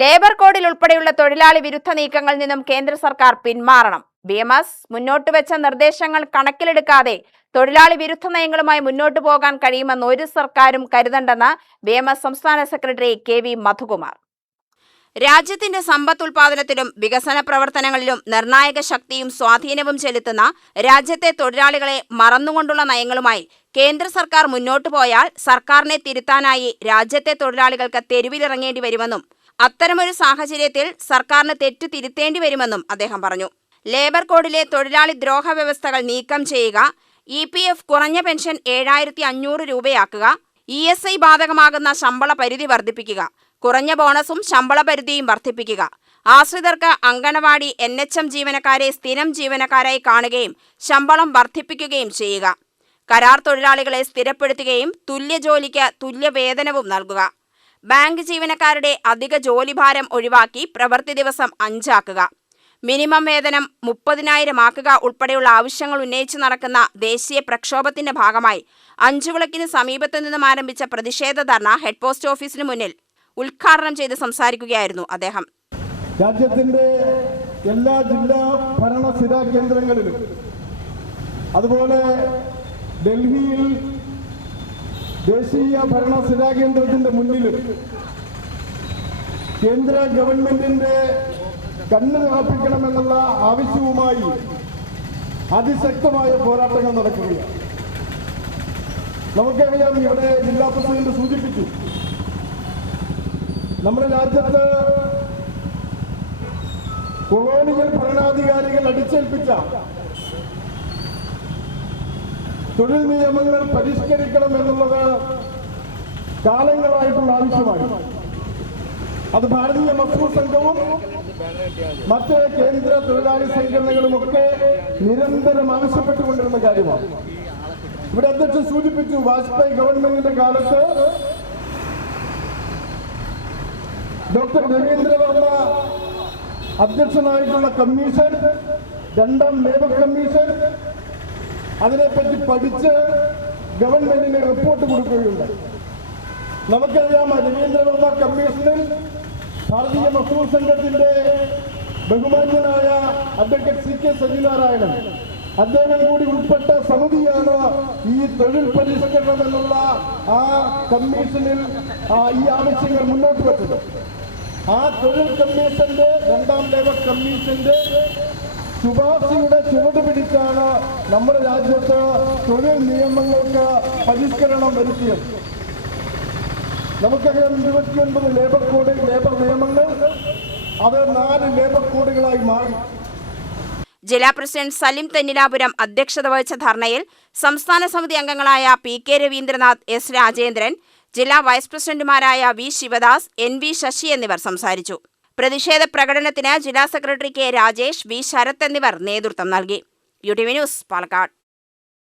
Labour കോഡിൽ ഉൾപ്പെടെയുള്ള തൊഴിലാളി വിരുദ്ധ നീക്കങ്ങളിൽ നിന്നും കേന്ദ്ര സർക്കാർ പിന്മാറണം. BMS മുന്നോട്ട് വെച്ച നിർദ്ദേശങ്ങൾ കണക്കിലെടുക്കാതെ തൊഴിലാളി വിരുദ്ധ നയങ്ങളുമായി മുന്നോട്ടു പോകാൻ കഴിയുമെന്ന് ഒരു സർക്കാരും കരുതണ്ടെന്ന് BMS സംസ്ഥാന സെക്രട്ടറി KV മധുകുമാർ. രാജ്യത്തിന്റെ സമ്പത്ത് ഉൽപാദനത്തിലും വികസന പ്രവർത്തനങ്ങളിലും നിർണായക ശക്തിയും സ്വാധീനവും ചെലുത്തുന്ന രാജ്യത്തെ തൊഴിലാളികളെ മറന്നുകൊണ്ടുള്ള നയങ്ങളുമായി കേന്ദ്ര സർക്കാർ മുന്നോട്ടു പോയാൽ സർക്കാരിനെ തിരുത്താനായി രാജ്യത്തെ തൊഴിലാളികൾക്ക് തെരുവിലിറങ്ങേണ്ടി വരുമെന്നും അത്തരമൊരു സാഹചര്യത്തിൽ സർക്കാരിന് തെറ്റു തിരുത്തേണ്ടി വരുമെന്നും അദ്ദേഹം പറഞ്ഞു. ലേബർ കോഡിലെ തൊഴിലാളി ദ്രോഹ വ്യവസ്ഥകൾ നീക്കം ചെയ്യുക, EPF കുറഞ്ഞ പെൻഷൻ 7500 രൂപയാക്കുക, ESI ബാധകമാകുന്ന ശമ്പള പരിധി വർദ്ധിപ്പിക്കുക, കുറഞ്ഞ ബോണസും ശമ്പള പരിധിയും വർദ്ധിപ്പിക്കുക, ആശ്രിതർക്ക് അങ്കണവാടി NHM ജീവനക്കാരെ സ്ഥിരം ജീവനക്കാരായി കാണുകയും ശമ്പളം വർദ്ധിപ്പിക്കുകയും ചെയ്യുക, കരാർ തൊഴിലാളികളെ സ്ഥിരപ്പെടുത്തുകയും തുല്യ ജോലിക്ക് തുല്യ വേതനവും നൽകുക, ബാങ്ക് ജീവനക്കാരുടെ അധിക ജോലിഭാരം ഒഴിവാക്കി പ്രവൃത്തി ദിവസം 5 ആക്കുക, മിനിമം വേതനം 30,000 ആക്കുക ഉൾപ്പെടെയുള്ള ആവശ്യങ്ങൾ ഉന്നയിച്ച് നടക്കുന്ന ദേശീയ പ്രക്ഷോഭത്തിന്റെ ഭാഗമായി അഞ്ചുവിളക്കിന് സമീപത്തു നിന്നും ആരംഭിച്ച പ്രതിഷേധ ധർണ ഹെഡ് പോസ്റ്റ് ഓഫീസിന് മുന്നിൽ ഉദ്ഘാടനം ചെയ്ത് സംസാരിക്കുകയായിരുന്നു അദ്ദേഹം. രാജ്യത്തിന്റെ എല്ലാ ജില്ലാ ഭരണസിരാ കേന്ദ്രങ്ങളിലും അതുപോലെ ഡൽഹിയിൽ ദേശീയ ഭരണസിരാ കേന്ദ്രത്തിന്റെ മുന്നിലും കേന്ദ്ര ഗവൺമെന്റിന്റെ കണ്ണ് തുറപ്പിക്കണമെന്നുള്ള ആവശ്യവുമായി അതിശക്തമായ പോരാട്ടങ്ങൾ നടക്കുകയാണ്. നമുക്കറിയാം, ഇവിടെ ജില്ലാ പ്രസിഡന്റ് സൂചിപ്പിച്ചു, നമ്മുടെ രാജ്യത്ത് കൊളോണിയൽ ഭരണാധികാരികൾ അടിച്ചേൽപ്പിച്ച തൊഴിൽ നിയമങ്ങൾ പരിഷ്കരിക്കണം എന്നുള്ളത് കാലങ്ങളായിട്ടുള്ള ആവശ്യമാണ്. അത് ഭാരതീയ മസ്ദൂർ സംഘവും മറ്റ് കേന്ദ്ര തൊഴിലാളി സംഘടനകളുമൊക്കെ നിരന്തരം ആവശ്യപ്പെട്ടുകൊണ്ടിരുന്ന കാര്യമാണ്. ഇവിടെ അധ്യക്ഷൻ സൂചിപ്പിച്ചു, വാജ്പേയി ഗവൺമെന്റിന്റെ കാലത്ത് ഡോക്ടർ രവീന്ദ്ര വർമ്മ അധ്യക്ഷനായിട്ടുള്ള കമ്മീഷൻ, 2ാം ലേബർ കമ്മീഷൻ, അതിനെപ്പറ്റി പഠിച്ച് ഗവൺമെന്റിന് റിപ്പോർട്ട് കൊടുക്കുകയുണ്ട്. നമുക്കറിയാം, രവീന്ദ്ര വർമ്മ കമ്മീഷനിൽ ഭാരതീയ മസ്ദൂർ സംഘത്തിന്റെ ബഹുമാന്യനായ അഡ്വക്കേറ്റ് CK സജിനാരായണൻ അദ്ദേഹം കൂടി ഉൾപ്പെട്ട സമിതിയാണ് ഈ തൊഴിൽ പരിഷ്കരണം എന്നുള്ള ആ കമ്മീഷനിൽ ഈ ആവശ്യങ്ങൾ മുന്നോട്ട് വെച്ചത്. ആ തൊഴിൽ കമ്മീഷന്റെ 2ാം ലേബർ കമ്മീഷന്റെ ശുപാർശയുടെ ചുവട് പിടിച്ചാണ് നമ്മുടെ രാജ്യത്ത് തൊഴിൽ നിയമങ്ങൾക്ക് പരിഷ്കരണം വരുത്തിയത്. നമുക്കറിയാം, 29 ലേബർ കോഡ്, ലേബർ നിയമങ്ങൾ, അത് 4 ലേബർ കോഡുകളായി മാറി. ജില്ലാ പ്രസിഡന്റ് സലിം തെന്നിലാപുരം അധ്യക്ഷത വഹിച്ച ധർണയിൽ സംസ്ഥാന സമിതി അംഗങ്ങളായ PK രവീന്ദ്രനാഥ്, S രാജേന്ദ്രൻ, ജില്ലാ വൈസ് പ്രസിഡന്റുമാരായ V ശിവദാസ്, NV ശശി എന്നിവർ സംസാരിച്ചു. പ്രതിഷേധ പ്രകടനത്തിന് ജില്ലാ secretary K Rajesh, V Sarath എന്നിവർ നേതൃത്വം നൽകി. UTV news, Palakkad.